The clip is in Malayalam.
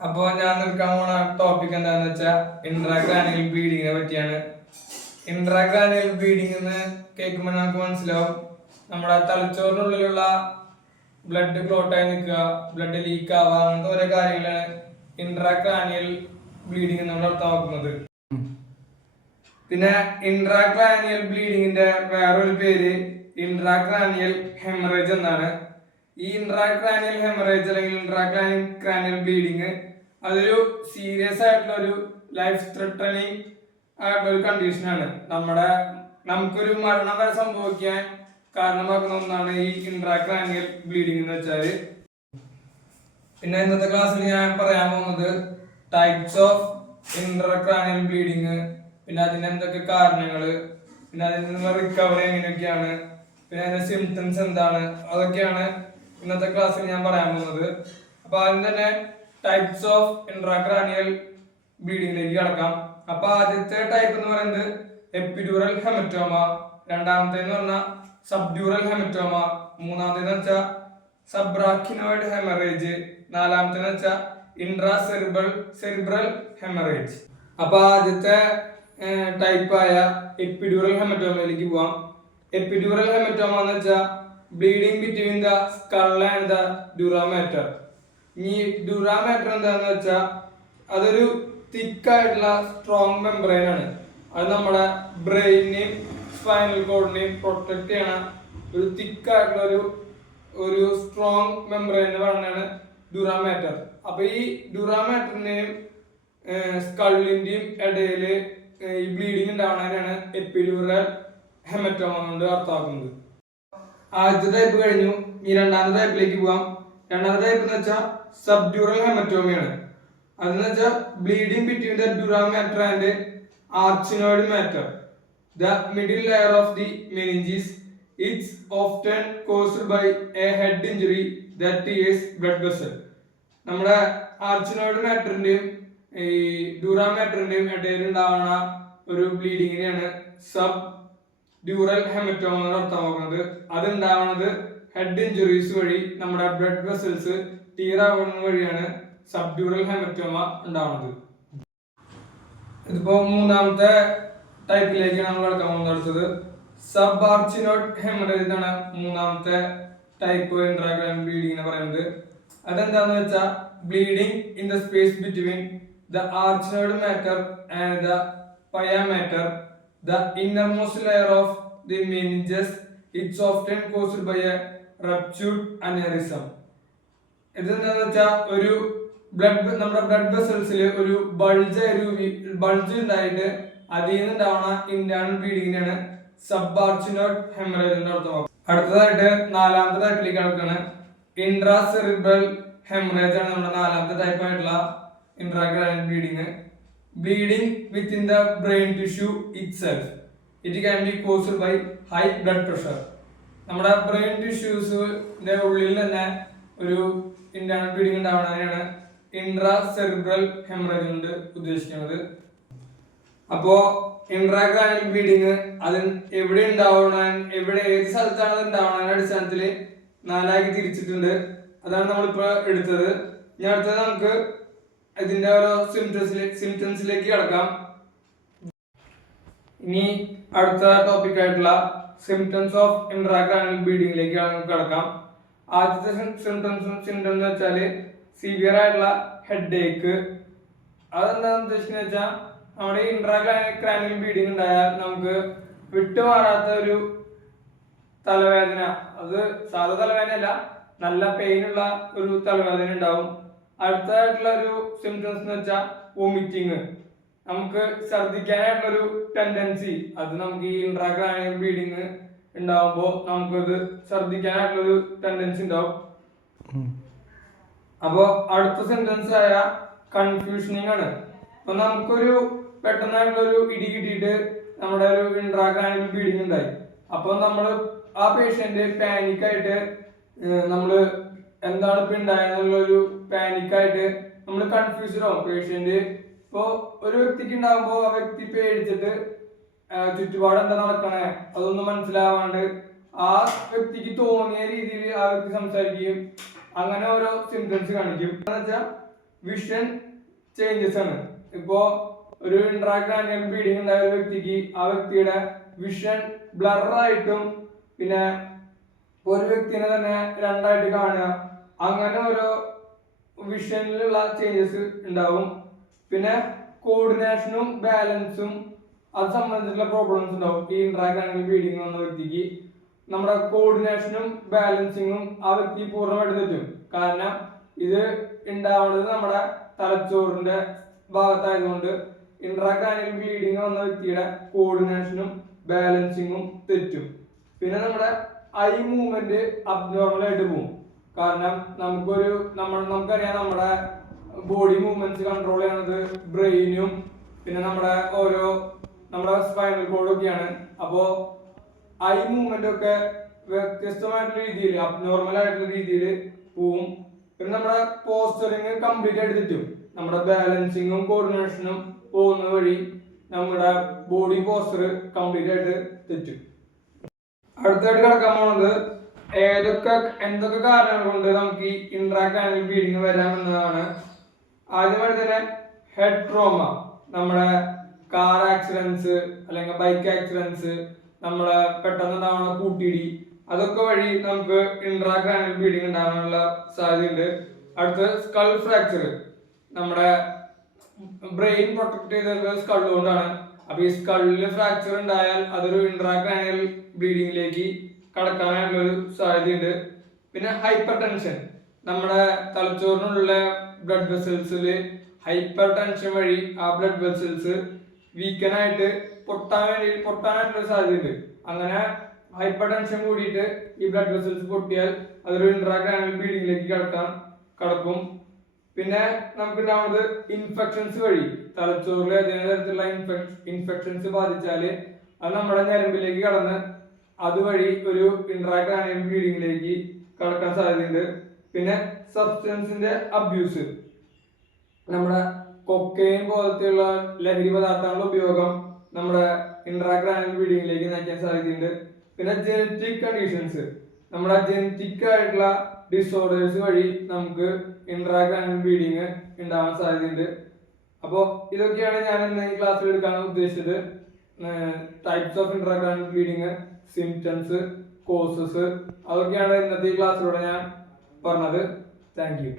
അപ്പോൾ ഞാൻ നിൽക്കാൻ പോണ ടോപ്പിക് എന്താണെന്ന് വെച്ചാൽ ഇൻട്രാക്രാനിയൽ ബ്ലീഡിങ്ങിനെ പറ്റിയാണ്. ഇൻട്രാക്രാനിയൽ ബ്ലീഡിംഗ് എന്ന് കേൾക്കുമ്പോൾ നമുക്ക് മനസ്സിലാവും നമ്മുടെ തലച്ചോറിനുള്ളിലുള്ള ബ്ലഡ് ക്ലോട്ടായി നിൽക്കുക, ബ്ലഡ് ലീക്ക് ആവുക, അങ്ങനത്തെ ഓരോ കാര്യങ്ങളാണ് ഇൻട്രാക്രാനിയൽ ബ്ലീഡിംഗ് നമ്മൾ അർത്ഥമാക്കുന്നത്. പിന്നെ ഇൻട്രാക്രാനിയൽ ബ്ലീഡിങ്ങിന്റെ വേറൊരു പേര് ഇൻട്രാക്രാനിയൽ ഹെമറേജ് എന്നാണ്. ഈ ഇൻട്രാക്രാനിയൽ ഹെമറേജ് അല്ലെങ്കിൽ ഇൻട്രാക്രാനിയൽ ബ്ലീഡിങ് അതൊരു സീരിയസ് ആയിട്ടുള്ള ഒരു ലൈഫ് ത്രെട്ടനിങ് ആയിട്ടുള്ള ഒരു കണ്ടീഷനാണ്. നമുക്കൊരു മരണം വരെ സംഭവിക്കാൻ കാരണമാക്കുന്ന ഒന്നാണ് ഈ ഇൻട്രാക്രാനിയൽ ബ്ലീഡിംഗ് എന്ന് വെച്ചാല്. പിന്നെ ഇന്നത്തെ ക്ലാസ്സിൽ ഞാൻ പറയാൻ പോകുന്നത് ടൈപ്സ് ഓഫ് ഇൻട്രാക്രാനിയൽ ബ്ലീഡിങ്, പിന്നെ അതിന് എന്തൊക്കെ കാരണങ്ങള്, പിന്നെ അതിൽ നിന്നുള്ള റിക്കവറി എങ്ങനെയൊക്കെയാണ്, പിന്നെ അതിന്റെ സിംറ്റംസ് എന്താണ്, അതൊക്കെയാണ് ഇന്നത്തെ ക്ലാസ്സിൽ ഞാൻ പറയാൻ പോകുന്നത്. അപ്പൊ ആദ്യം തന്നെ ടൈപ്സ് ഓഫ് ഇൻട്രാക്രാനിയൽ ബ്ലീഡിങ്ങിലേക്ക് കടക്കാം. അപ്പൊ ആദ്യത്തെ ടൈപ്പ് എന്ന് പറയുന്നത് എപ്പിഡ്യൂറൽ ഹെമറ്റോമ, രണ്ടാമത്തേന്ന് പറഞ്ഞാൽ സബ്ഡ്യൂറൽ ഹെമറ്റോമ, മൂന്നാമത്തേന്ന് വെച്ചാൽ സബ്രാക്കിനോയിഡ് ഹെമറേജ്, നാലാമത്തേന്ന് വെച്ചാൽ സെറിബ്രൽ ഹെമറേജ്. അപ്പൊ ആദ്യത്തെ ടൈപ്പായ എപ്പിഡ്യൂറൽ ഹെമറ്റോമയിലേക്ക് പോവാം. എപ്പിഡ്യൂറൽ ഹെമറ്റോമ എന്ന് വെച്ചാൽ bleeding between the skull and the dura matter. ഈ ഡ്യൂറ മാറ്റർ എന്താന്ന് വെച്ചാൽ അതൊരു തിക്കായിട്ടുള്ള സ്ട്രോങ് മെംബ്രെയിൻ ആണ്. അത് നമ്മുടെ ബ്രെയിനെയും സ്പൈനൽ കോഡിനെയും പ്രൊട്ടക്ട് ചെയ്യണ ഒരു തിക്കായിട്ടുള്ള ഒരു സ്ട്രോങ് മെംബ്രെയിൻ പറഞ്ഞാണ് ഡ്യൂറ മാറ്റർ. അപ്പൊ ഈ ഡ്യൂറ മാറ്ററിന്റെയും സ്കളിന്റെയും ഇടയില് ഈ ബ്ലീഡിംഗ് ഉണ്ടാവുന്നതിനാണ് എപ്പിഡ്യൂറൽ ഹെമറ്റോമ കൊണ്ട് അർത്ഥമാക്കുന്നത്. ആദ്യത്തെ ടൈപ്പ് കഴിഞ്ഞു. ഈ രണ്ടാമത്തെ ടൈപ്പിലേക്ക് പോവാം. രണ്ടാമത്തെ ടൈപ്പ് എന്ന് വെച്ചാൽ സബ്ഡ്യൂറൽ ഹെമറ്റോമയാണ്. അതെന്ന് വെച്ചാൽ bleeding between the dura mater and arachnoid mater, the middle layer of the meninges. It's often caused by a head injury that tears blood vessel. നമ്മുടെ ആർച്ചിനോയിഡ് മാറ്ററിന്റെയും ഈ ഡ്യൂറ മാറ്ററിന്റെയും ഇടയിൽ ഉണ്ടാവുന്ന ഒരു ബ്ലീഡിങ്ങിനെയാണ് സബ് ഡ്യൂറൽ ഹെമറ്റോമ എന്ന് അർത്ഥമാക്കുന്നത്. അത് ഉണ്ടാവുന്നത് ഹെഡ് ഇഞ്ചുറീസ് വഴി നമ്മുടെ ബ്ലഡ് വെസൽസ് ടീർ ആവുന്നത് വഴിയാണ് സബ്ഡ്യൂറൽ ഹെമറ്റോമ ഉണ്ടാവുന്നത്. ഇതിപ്പോ മൂന്നാമത്തെ ടൈപ്പിലേക്കാണ് നമ്മൾ കിടക്കാൻ പോകുന്നത്. അടുത്തത് സബ് ആർച്ചിനോയിഡ് ഹെമറേജ് എന്നാണ് മൂന്നാമത്തെ ടൈപ്പ് ഇൻട്രാക്രാനിയൽ ബ്ലീഡിംഗ് എന്ന് പറയുന്നത്. അതെന്താന്ന് വെച്ചാൽ bleeding in the space between the arachnoid mater and the pia mater, the innermost layer of the meninges. It's often caused by a ruptured aneurysm. ഇതെന്താന്ന് വെച്ചാൽ ഒരു നമ്മുടെ ബ്ലഡ് വെസൽസിൽ ഒരു ബൾജ് ഉണ്ടായിട്ട് അതിൽ നിന്നുണ്ടാവുന്ന ഇന്റേണൽ ബ്ലീഡിങ്ങിനാണ് സബ് ആർച്ചിനോയിഡ് ഹെമറേജ് എന്ന് അർത്ഥമാക്കുന്നത്. അടുത്തതായിട്ട് നാലാമത്തെ ടൈപ്പിലേക്ക് കിടക്കുകയാണ് ഇൻട്രാ സെറിബ്രൽ ഹെമറേജ് ആണ് നമ്മുടെ നാലാമത്തെ ടൈപ്പ് ആയിട്ടുള്ള intracranial bleeding. Bleeding within the brain tissue itself. It can be caused by high blood pressure. നമ്മുടെ ബ്രെയിൻ ടിഷ്യൂസിന്റെ ഉള്ളിൽ തന്നെ ഒരു ഇന്റേണൽ ബ്ലീഡിംഗ് ഉണ്ടാവുന്നതിനാണ് ഇൻട്രാ സെറിബ്രൽ ഹെമറേജ് കൊണ്ട് ഉദ്ദേശിക്കുന്നത്. അപ്പോ ഇൻട്രാക്രാനിയൽ ബ്ലീഡിംഗ് അത് എവിടെ ഏത് സ്ഥലത്താണ് അത് ഉണ്ടാവുന്നതിന്റെ അടിസ്ഥാനത്തിൽ നാലാക്കി തിരിച്ചിട്ടുണ്ട്. അതാണ് നമ്മളിപ്പോ എടുത്തത്. ഇനി അടുത്തത് നമുക്ക് ഇതിന്റെ ഓരോ സിംറ്റംസിലേക്ക് കിടക്കാം. ഇനി അടുത്ത ടോപ്പിക് ആയിട്ടുള്ള സിംറ്റംസ് ഓഫ് ഇൻട്രാക്രാനിയൽ ബ്ലീഡിംഗിലേക്ക് കിടക്കാം. ആദ്യത്തെ സിംറ്റംസ് എന്ന് വെച്ചാല് സിവിയർ ആയിട്ടുള്ള ഹെഡ് ഏക്ക്. അതെന്താണെന്ന് ഉദ്ദേശിക്കുന്നത് വെച്ചാൽ നമ്മുടെ ഇൻട്രാക്രാനിയൽ ബ്ലീഡിംഗ് ഉണ്ടായാൽ നമുക്ക് വിട്ടുമാറാത്ത ഒരു തലവേദന, അത് സാധാ തലവേദനയല്ല, നല്ല പെയിനുള്ള ഒരു തലവേദന ഉണ്ടാവും. അടുത്തതായിട്ടുള്ള ഒരു സിംറ്റംസ് എന്ന് വെച്ചാൽ വോമിറ്റിങ്, നമുക്ക് ഛർദിക്കാനായിട്ടുള്ള ഒരു ടെൻഡൻസി, അത് നമുക്ക് ഈ ഇൻട്രാക്രാനിയൽ ബ്ലീഡിങ് ഉണ്ടാവുമ്പോൾ നമുക്കത് ഛർദിക്കാനായിട്ടുള്ള ഒരു ടെൻഡൻസി ഉണ്ടാവും. അപ്പോ അടുത്ത സിംറ്റംസ് ആയ കൺഫ്യൂഷനിങ് ആണ്. അപ്പൊ നമുക്കൊരു പെട്ടെന്നായിട്ടുള്ള ഒരു ഇടി കിട്ടിയിട്ട് നമ്മുടെ ഒരു ഇൻട്രാക്രാനിയൽ ബ്ലീഡിങ് ഉണ്ടായി. അപ്പൊ നമ്മള് ആ പേഷ്യന്റ് പാനിക്കായിട്ട് നമ്മള് എന്താണ് ഇപ്പൊ ഉണ്ടായെന്നുള്ളൊരു പാനിക്കായിട്ട് നമ്മൾ കൺഫ്യൂസ്ഡ് ആവും. പേഷ്യന്റ് ഇപ്പോ ഒരു വ്യക്തിക്ക് ഉണ്ടാകുമ്പോ ആ വ്യക്തി പേടിച്ചിട്ട് ചുറ്റുപാട് എന്താ നടക്കണേ അതൊന്നും മനസ്സിലാവാണ്ട് ആ വ്യക്തിക്ക് തോന്നിയ രീതിയിൽ ആ വ്യക്തി സംസാരിക്കുകയും അങ്ങനെ ഓരോ സിംറ്റംസ് കാണിക്കും. എന്ന് വെച്ചാൽ വിഷൻ ചേഞ്ചസ് ആണ്. ഇപ്പോ ഒരു ഇൻട്രാക്രാനിയൽ ബ്ലീഡിംഗ് ഉണ്ടായ ഒരു വ്യക്തിക്ക് ആ വ്യക്തിയുടെ വിഷൻ ബ്ലറായിട്ടും പിന്നെ ഒരു വ്യക്തിനെ തന്നെ രണ്ടായിട്ട് കാണുക, അങ്ങനെ ഓരോ വിഷനിലുള്ള ചേഞ്ചസ് ഉണ്ടാവും. പിന്നെ കോർഡിനേഷനും ബാലൻസും അത് സംബന്ധിച്ചുള്ള പ്രോബ്ലംസ് ഉണ്ടാവും. ഈ ഇൻട്രാക്രാനിയൽ ബ്ലീഡിംഗ് വന്ന വ്യക്തിക്ക് നമ്മുടെ കോർഡിനേഷനും ബാലൻസിങ്ങും ആ വ്യക്തി പൂർണ്ണമായിട്ട് തെറ്റും. കാരണം ഇത് ഉണ്ടാവുന്നത് നമ്മുടെ തലച്ചോറിന്റെ ഭാഗത്തായതുകൊണ്ട് ഇൻട്രാക്രാനിയൽ ബ്ലീഡിംഗ് വന്ന വ്യക്തിയുടെ കോർഡിനേഷനും ബാലൻസിങ്ങും തെറ്റും. പിന്നെ നമ്മുടെ ഐ മൂവ്മെന്റ് അബ്നോർമൽ ആയിട്ട് പോകും. കാരണം നമുക്കറിയാം നമ്മുടെ ബോഡി മൂവ്മെന്റ്സ് കൺട്രോൾ ചെയ്യുന്നത് ബ്രെയിനും പിന്നെ നമ്മുടെ സ്പൈനൽ കോഡും ഒക്കെയാണ്. അപ്പോ ഐ മൂവ്മെന്റ് ഒക്കെ വ്യത്യസ്തമായിട്ടുള്ള രീതിയിൽ അബ്നോർമൽ ആയിട്ടുള്ള രീതിയിൽ പോവും. പിന്നെ നമ്മുടെ പോസ്റ്ററിങ് കംപ്ലീറ്റ് ആയിട്ട് തെറ്റും. നമ്മുടെ ബാലൻസിങ്ങും കോർഡിനേഷനും പോകുന്ന വഴി നമ്മുടെ ബോഡി പോസ്റ്റർ കംപ്ലീറ്റ് ആയിട്ട് തെറ്റും. അടുത്തായിട്ട് കിടക്കാൻ പോകുന്നത് എന്തൊക്കെ കാരണങ്ങൾ കൊണ്ട് നമുക്ക് ഈ ഇൻട്രാക്രാനിയൽ ബ്ലീഡിംഗ് വരാമെന്നതാണ്. ആദ്യമായിട്ട് തന്നെ ഹെഡ് ട്രോമ, നമ്മുടെ കാർ ആക്സിഡൻസ് അല്ലെങ്കിൽ ബൈക്ക് ആക്സിഡൻസ്, നമ്മളെ പെട്ടെന്നുണ്ടാവുന്ന കൂട്ടിയിടി, അതൊക്കെ വഴി നമുക്ക് ഇൻട്രാക്രാനിയൽ ബ്ലീഡിംഗ് ഉണ്ടാകാനുള്ള സാധ്യതയുണ്ട്. അടുത്ത് സ്കൾ ഫ്രാക്ചർ, നമ്മുടെ ബ്രെയിൻ പ്രൊട്ടക്ട് ചെയ്തിട്ടുള്ള സ്കൾ കൊണ്ടാണ്. അപ്പൊ ഈ സ്കളില് ഫ്രാക്ചർ ഉണ്ടായാൽ അതൊരു ഇൻട്രാക്രാനിയൽ ബ്ലീഡിംഗിലേക്ക് കടക്കാനായിട്ടുള്ളൊരു സാധ്യതയുണ്ട്. പിന്നെ ഹൈപ്പർ ടെൻഷൻ, നമ്മുടെ തലച്ചോറിനുള്ള ബ്ലഡ് വെസൽസിൽ ഹൈപ്പർ ടെൻഷൻ വഴി ആ ബ്ലഡ് വെസൽസ് വീക്കനായിട്ട് പൊട്ടാനായിട്ടുള്ള സാധ്യതയുണ്ട്. അങ്ങനെ ഹൈപ്പർ ടെൻഷൻ കൂടിയിട്ട് ഈ ബ്ലഡ് വെസൽസ് പൊട്ടിയാൽ അതൊരു ഇൻട്രാക്രാനിയൽ ബ്ലീഡിംഗിലേക്ക് കടക്കും. പിന്നെ നമുക്ക് ഉണ്ടാവുന്നത് ഇൻഫെക്ഷൻസ് വഴി, തലച്ചോറിൽ ഏതെങ്കിലും തരത്തിലുള്ള ഇൻഫെക്ഷൻസ് ബാധിച്ചാല് അത് നമ്മുടെ ഞരമ്പിലേക്ക് കടന്ന് അതുവഴി ഒരു ഇൻട്രാക്രാനിയൽ ബ്ലീഡിംഗിലേക്ക് കടക്കാൻ സാധ്യതയുണ്ട്. പിന്നെ സബ്സ്റ്റൻസിന്റെ അബ്യൂസ്, നമ്മുടെ കൊക്കൈൻ പോലത്തെയുള്ള ലഹരി പദാർത്ഥങ്ങളുടെ ഉപയോഗം നമ്മുടെ ഇൻട്രാക്രാനിയൽ ബ്ലീഡിംഗിലേക്ക് നയിക്കാൻ സാധ്യതയുണ്ട്. പിന്നെ ജനറ്റിക് കണ്ടീഷൻസ്, നമ്മുടെ ജനറ്റിക് ആയിട്ടുള്ള ഡിസോർഡേഴ്സ് വഴി നമുക്ക് ഇൻട്രാക്രാനിയൽ ബ്ലീഡിംഗ് ഉണ്ടാവാൻ സാധ്യതയുണ്ട്. അപ്പോൾ ഇതൊക്കെയാണ് ഞാൻ ഇന്ന് ഈ ക്ലാസ്സിൽ എടുക്കാൻ ഉദ്ദേശിച്ചത്. Types of intracranial bleeding, symptoms, causes, അതൊക്കെയാണ് ഇന്നത്തെ ഈ ക്ലാസ്സിലൂടെ ഞാൻ പറഞ്ഞത്. Thank you.